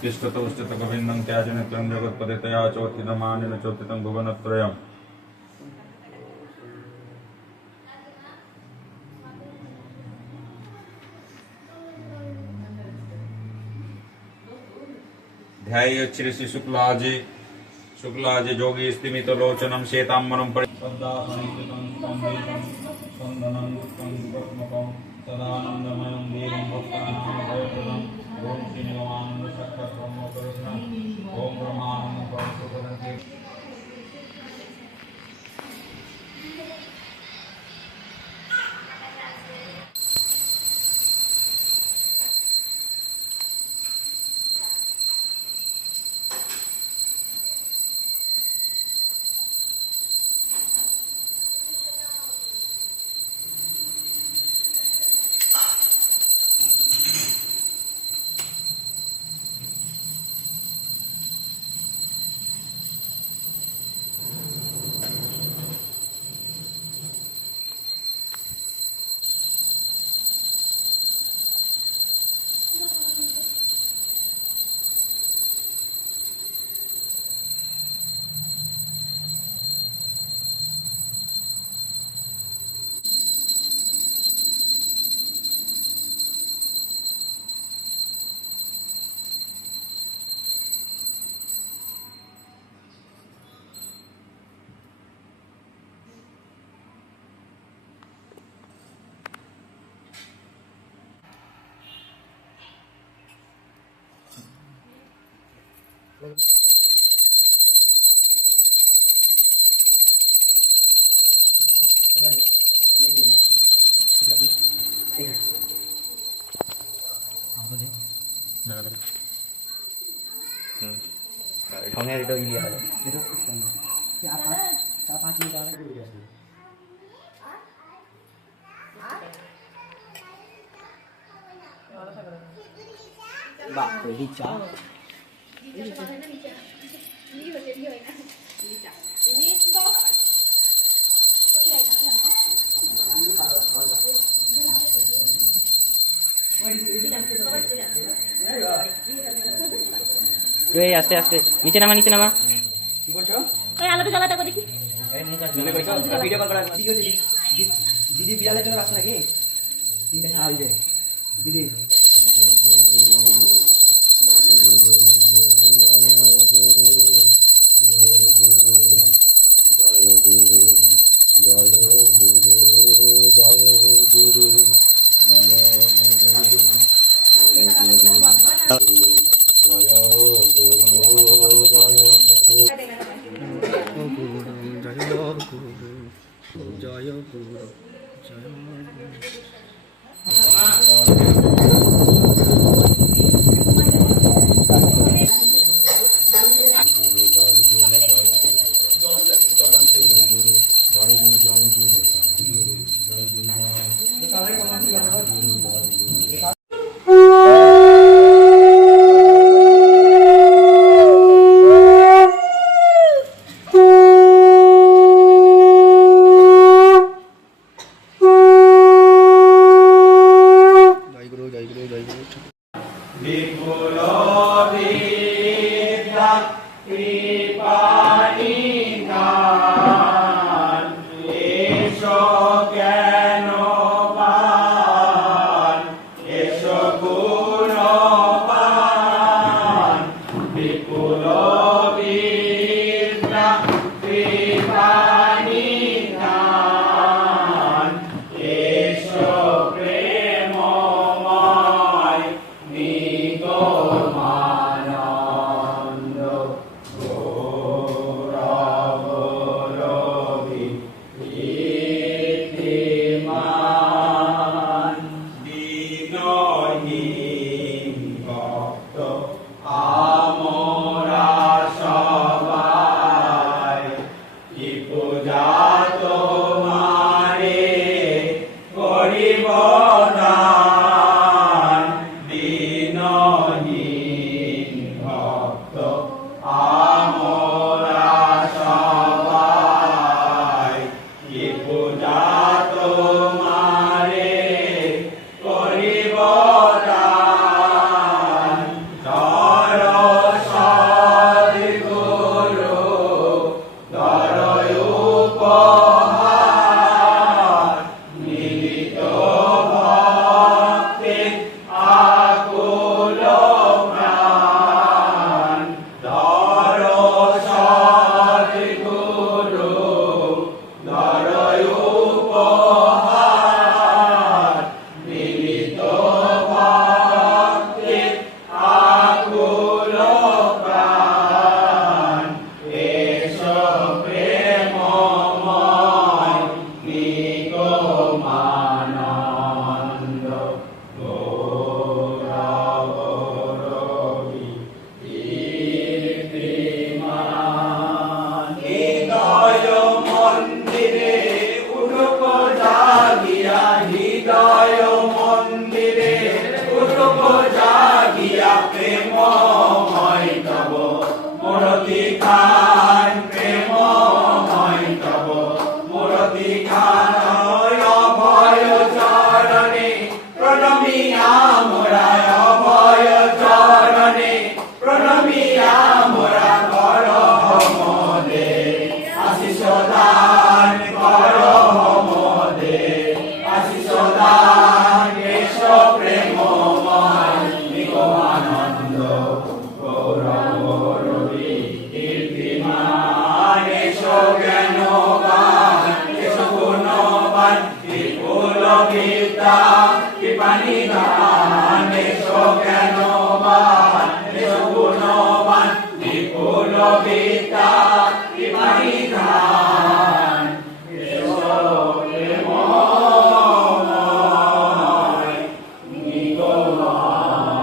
तिष्ठत उष्ठत गोविन्दं त्याज नित्यं जगत्पते तया चोत्थितमानेन चोत्थितं भुवनत्रयम् ध्याय श्री शुक्लाजी जोगी स्तिमित लोचनम श्वेतांबरम परिपद्दासनितं स्कंदेशं स्कंदनं स्कंदपद्मकं सदानंदमयं देवं भक्तानां भयप्रदं ओम श्री निगमानंद शक्कर ब्रह्म करुणा ओम ब्रह्मानंद परमसुखदंते Hanya itu ini ada. Bak rica. এই আস্তে আস্তে নিচে নামা কি করছো? ওই আলোটা জ্বালাটা করে দেখি। এই মুখ আছে ভিডিও কল করা দিদি বিড়ালের জন্য রাস্তা নাকি তিনটা খাওয়া দিবে দিদি people মন্দিরে উঠুক জাগিয়া হৃদয় মন্দিরে উঠুক জাগিয়া প্রেমময় তব মূরতি খান প্রেমময় তব মূরতি খান অভয় চরণে প্রণমী আমরা অভয় চরণে প্রণমী আমরা কর মদে আশিস দান কর মদে আশিস দান এস প্রেমময় নিগমানন্দ গৌরব রবি কীর্তিমান এস জ্ঞানবান এস গুণবান বিপুল বিদ্যা কৃপানি দান এস জ্ঞানবান এস গুণবান বিপুল বিদ্যা কৃপানি দান এস প্রেমময় নিগমানন্দ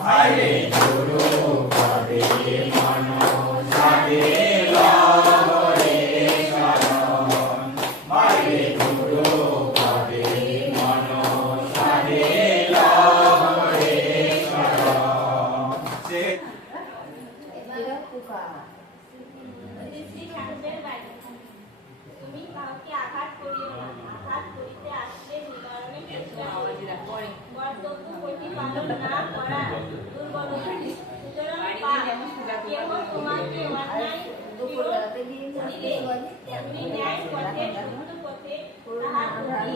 Hare Guru মনসাতে লহরে শরণ বাইরে গুরু পদে মনসাতে লহরে শরণ শ্রী ঠাকুরের বাড়ি। তুমি কাউকে আঘাত করিও না, আঘাত করিতে আসলে নিবারণের চেষ্টা করিও। কর্তব্য প্রতিপালন না করা দুর্বলতা। সুতরাং কেহ তোমাকে অন্যায় বিরোধ করিলে তুমি ন্যায় পথে সত্য পথে তাহার প্রতি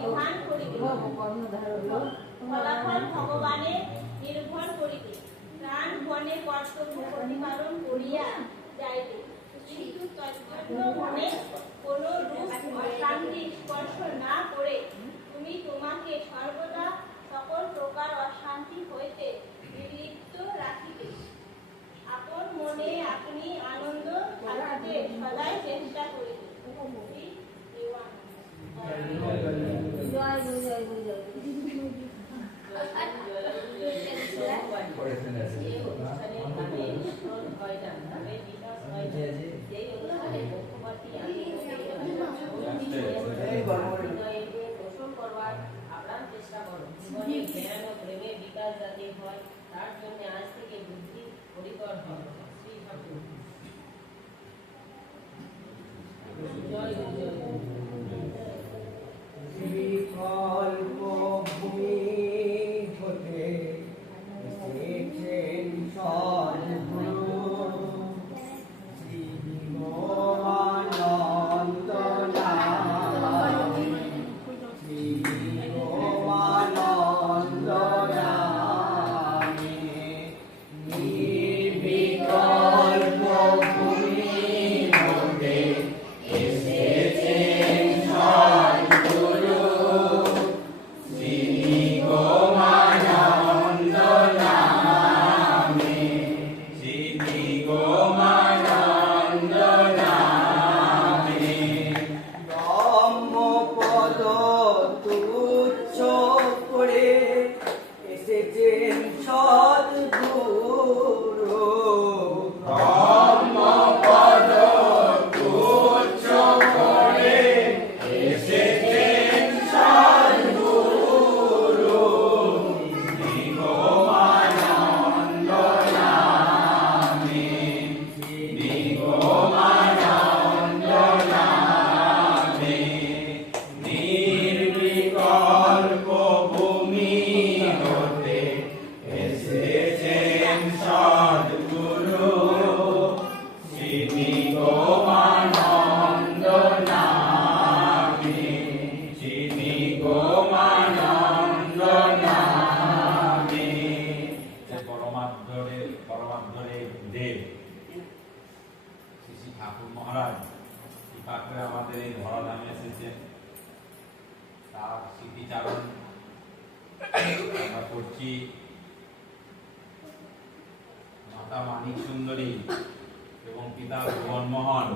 বিধান করিবে। ফলাফল ভগবানের নির্ভর করিবে। প্রাণপণে কর্তব্য প্রতিপালন করিয়া যাইবে, কিন্তু তৎপরভাবে কোন রূপ অশান্তি স্পর্শ না করে তুমি তোমাকে সর্বদা সকল প্রকার অশান্তি হইতে নির্লিপ্ত রাখিবে। আপন মনে আপনি আনন্দ থাকিতে সদাই চেষ্টা করিবে। শ্রী বিকাশ যাতে হয় তার জন্য আজ থেকে বুদ্ধি পরিকর হয়। শ্রী ঠাকুর জয় জয় বিকল্প ভূমি হতে এসেছেন সদ্গুরু শ্রী গোমানন্দ নামে, শ্রী গোমানন্দ নামে নির্বিকল্প ভূমি হতে এসেছেন সদ্গুরু শ্রী গোমানন্দ নামে, শ্রী গোমানন্দ নামে ব্রহ্মপদ তুচ্ছ করে এসেছেন সদ্গুরু ব্রহ্মপদ তুচ্ছ করে এসেছেন সদ্গুরু শ্রী গোমানন্দ নামে, শ্রী গোমানন্দ নামে নির্বিকল্প ভূমি হতে এসেছেন সদ্গুরু শ্রী গোমানন্দ নামে, শ্রী গোমানন্দ নামে যে পরমাধ্যরে দেব শ্রী শ্রী ঠাকুর মহারাজ শ্রী ঠাকুরে আমাদের এই ধরাধামে এসেছেন, তার স্মৃতিচারণ আমরা করছি। মাতা মানিক সুন্দরী এবং পিতা ভুবনমোহন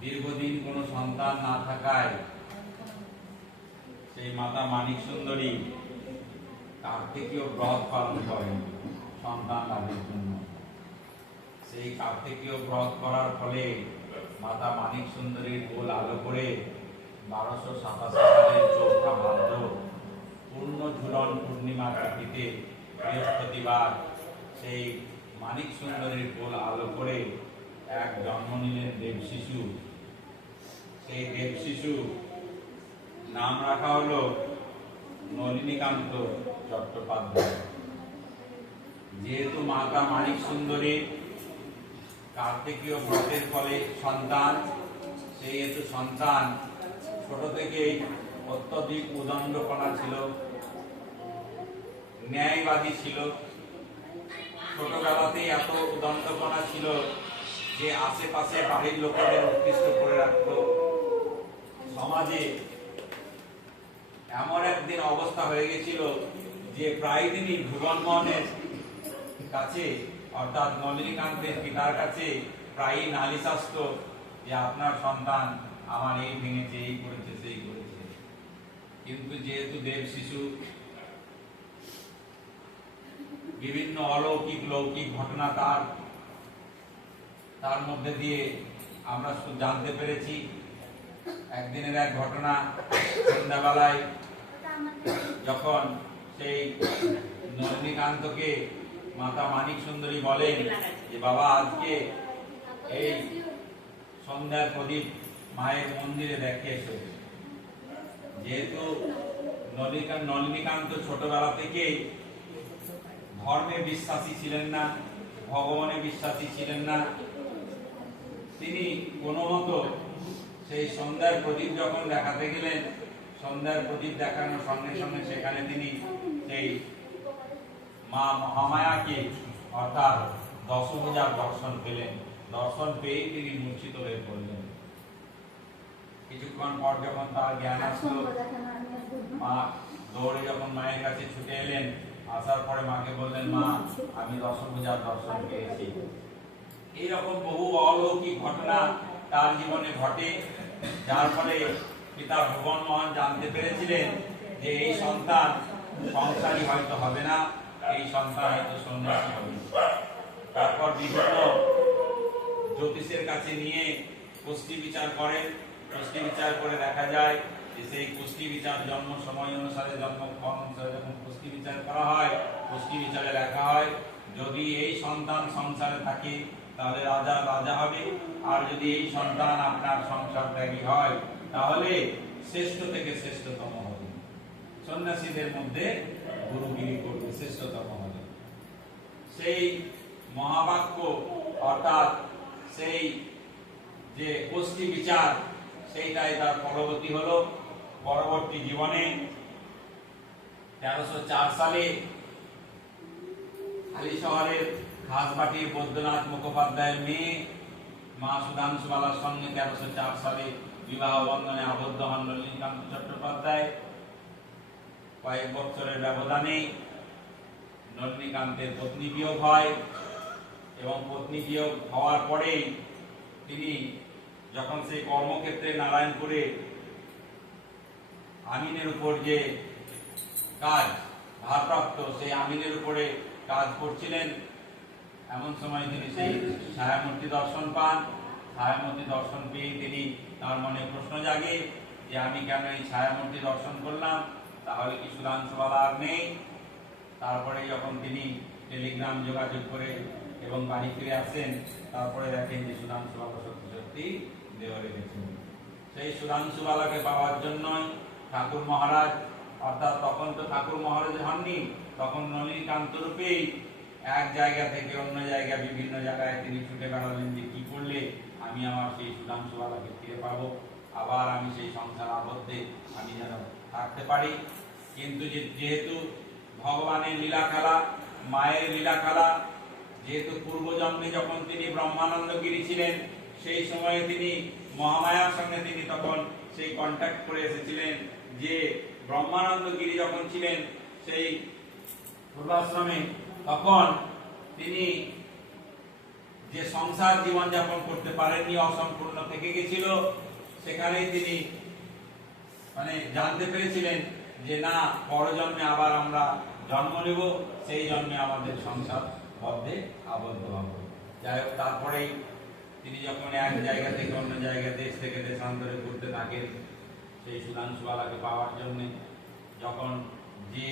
দীর্ঘদিন কোনো সন্তান না থাকায় সেই মাতা মানিক সুন্দরী কার্তিকীয় ব্রত পালন করেন সন্তান লাভের জন্য। সেই কার্তিকীয় ব্রত করার ফলে মাতা মানিক সুন্দরীর কোল আলো করে 1287 সালের 4 ভাদ্র পূর্ণ ঝুলন পূর্ণিমা তিথিতে বৃহস্পতিবার সেই মানিক সুন্দরীর কোল আলো করে এক জন্ম নিলেন দেব শিশু। সেই দেব শিশু নাম রাখা হলো নলিনীকান্ত চট্টোপাধ্যায়। যেহেতু মাতা মানিক সুন্দরী কার্তিকীয় ব্রতের ফলে সন্তান, সেই হেতু সন্তান ছোট থেকেই অত্যধিক উদণ্ডপনা ছিল, ন্যায়বাদী ছিল। ছোটবেলাতেই এত উদণ্ডপনা ছিল যে আশেপাশে বাড়ির লোকেদের উৎকৃষ্ট করে রাখত। সমাজে এমন একদিন অবস্থা হয়ে গেছিল যে প্রায় দিনই ভুবনমোহনের কাছে অর্থাৎ নলিনীকান্তের পিতার কাছে প্রায়ই নালিশ আসতো যে আপনার সন্তান আমার এই ভেঙেছে, এই করেছে, সেই করেছে। কিন্তু যেহেতু দেব শিশু বিভিন্ন অলৌকিক লৌকিক ঘটনা তার মধ্যে দিয়ে আমরা জানতে পেরেছি। একদিনের এক ঘটনা, সন্ধ্যাবেলায় যখন সেই নলিনীকান্তকে মাতা মানিক সুন্দরী বলেন যে বাবা আজকে এই সন্ধ্যার প্রদীপ মায়ের মন্দিরে দেখে এসো। যেহেতু নলিনীকান্ত ছোটবেলা থেকে ধর্মে বিশ্বাসী ছিলেন না, ভগবানে বিশ্বাসী ছিলেন না, তিনি কোনো মতো সেই সন্ধ্যার প্রদীপ যখন দেখাতে গেলেন, সন্ধ্যার প্রদীপ দেখানোর সঙ্গে সঙ্গে সেখানে তিনি সেই মা মহামায়াকে অর্থাৎ দশভুজার দর্শন পেলেন। দর্শন পেয়ে তিনি মূর্ছিত হয়ে পড়লেন। কিছুক্ষণ পর যখন তার জ্ঞান আসলো, মা দৌড়ে যখন মায়ের কাছে ছুটে এলেন, আসার পরে মাকে বললেন, মা আমি দশভুজার দর্শন পেয়েছি। এইরকম বহু অলৌকিক ঘটনা তার জীবনে ঘটে, যার ফলে পিতা ভুবন মোহন জানতে পেরেছিলেন যে এই সন্তান সংসারী হয়তো হবে না, এই সন্তান হয়তো সন্ন্যাসী হবে। তারপর বিভিন্ন জ্যোতিষের কাছে নিয়ে কুষ্টি বিচার করেন। কুষ্টি বিচার করে দেখা যায় যে সেই কুষ্টি বিচার জন্ম সময় অনুসারে জন্মক্ষণ অনুসারে যখন কুষ্টি বিচার করা হয়, কুষ্টি বিচারে লেখা হয় যদি এই সন্তান সংসারে থাকে তাহলে রাজা রাজা হবে, আর যদি এই সন্তান আপনার সংসার ত্যাগী হয় তাহলে শ্রেষ্ঠ থেকে শ্রেষ্ঠতম হবে, সন্ন্যাসীদের মধ্যে গুরুগিরি করবে, শ্রেষ্ঠতম হবে। সেই মহাবাক্য অর্থাৎ সেই যে কুষ্টি বিচার সেইটাই তার পরবর্তী হলো। পরবর্তী জীবনে 1304 সালে হালি শহরের খাসবাটির বৈদ্যনাথ মুখোপাধ্যায়ের মেয়ে মা সুধাংশুবালার সঙ্গে 1304 সালে বিবাহ বন্ধনে আবদ্ধ হন নলিনীকান্ত চট্টোপাধ্যায়। কয়েক বছরের ব্যবধানে নলিনীকান্তের পত্নী বিয়োগ হয় এবং পত্নী বিয়োগ হওয়ার পরেই তিনি যখন সেই কর্মক্ষেত্রে নারায়ণপুরে আমিনের উপর যে কাজ ভারপ্রাপ্ত, সেই আমিনের উপরে কাজ করছিলেন, এমন সময় তিনি সেই ছায়ামূর্তি দর্শন পান। ছায়ামূর্তি দর্শন পেয়ে তিনি তার মনে প্রশ্ন জাগে যে আমি কেন এই ছায়ামূর্তি দর্শন করলাম, তাহলে কি সুধাংশুবালা আর নেই? তারপরে যখন তিনি টেলিগ্রাম যোগাযোগ করে এবং বাড়ি ফিরে আসেন, তারপরে দেখেন যে সুধাংশুবালা সত্যি সত্যি দেহ রেখেছেন। সেই সুধাংশুবালাকে পাওয়ার জন্যই ঠাকুর মহারাজ, অর্থাৎ তখন তো ঠাকুর মহারাজ হননি, তখন নলিনীকান্ত রূপেই এক জায়গা থেকে অন্য জায়গা বিভিন্ন জায়গায় তিনি ছুটে বেড়ালেন যে কি করলে আমি আমার সেই সুধাংশুবালাকে ফিরে পাবো, আবার আমি সেই সংসার আবদ্ধে আমি যেন থাকতে পারি। কিন্তু যেহেতু ভগবানের লীলা খেলা, মায়ের লীলা খেলা, যেহেতু পূর্বজন্মে যখন তিনি ব্রহ্মানন্দ গিরি ছিলেন সেই সময়ে তিনি মহামায়ার সঙ্গে তিনি তখন সেই কন্ট্যাক্ট করে এসেছিলেন যে ব্রহ্মানন্দ গিরি যখন ছিলেন সেই পূর্বাশ্রমে, তখন তিনি যে সংসার জীবন যাপন করতে পারেননি, অসম্পূর্ণ থেকে গেছিল, সেখানেই তিনি জানতে পেরেছিলেন যে না, পরজন্মে আবার আমরা জন্ম নেব, সেই জন্মে আমাদের সংসার বদ্ধে আবদ্ধ হব। যাই হোক, তারপরেই তিনি যখন এক জায়গা থেকে অন্য জায়গা, দেশ থেকে দেশান্তরে ঘুরতে থাকেন সেই সুধাংশুবালাকে পাওয়ার জন্য, যখন যে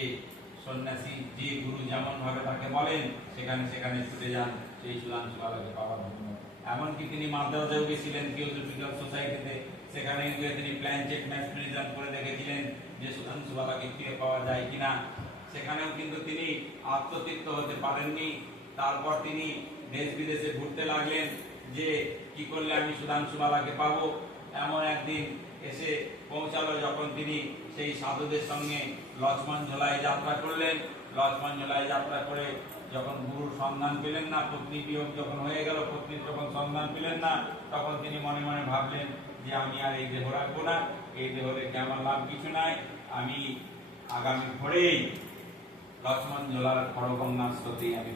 সন্ন্যাসী যে গুরু যেমন ভাবে তাকে বলেন সেখানে সেখানে ছুটে যান সেই সুধাংশুবালাকে পাওয়ার জন্য। এমনকি তিনি মাদ্রাজেও গেছিলেন থিওসফিক্যাল সোসাইটিতে, সেখানে গিয়ে তিনি প্ল্যান চেক ম্যাথমেটিজম করে দেখেছিলেন যে সুধাংশুবালাকে ফিরে পাওয়া যায় কিনা। সেখানেও কিন্তু তিনি আত্মতৃপ্ত হতে পারেননি। তারপর তিনি দেশ বিদেশে ঘুরতে লাগলেন যে কি করলে আমি সুধাংশুবালাকে পাবো। এমন একদিন এসে পৌঁছালো যখন তিনি সেই সাধুদের সঙ্গে লক্ষ্মণ ঝোলায় যাত্রা করলেন। লক্ষ্মণ ঝোলায় যাত্রা করে যখন গুরুর সন্ধান পেলেন না, পত্নী বিয়োগ যখন হয়ে গেল, পত্নীর যখন সন্ধান পেলেন না, তখন তিনি মনে মনে ভাবলেন যে আমি আর এই দেহ রাখবো না, এই দেহ রেখে আমার লাভ কিছু নাই, আমি আগামী ভোরেই লক্ষ্মণ ঝোলার খড়গঙ্গাস্রোতেই আমি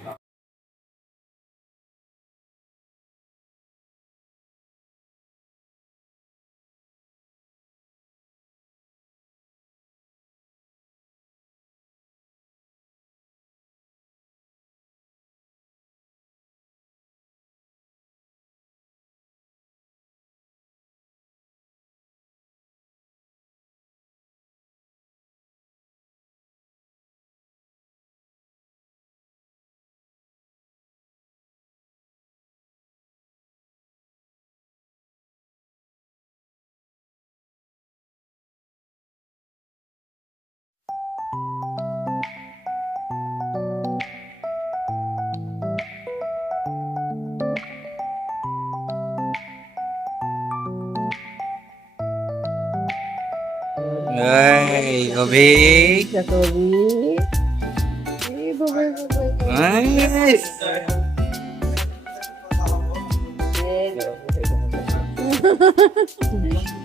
এই অভি Hey,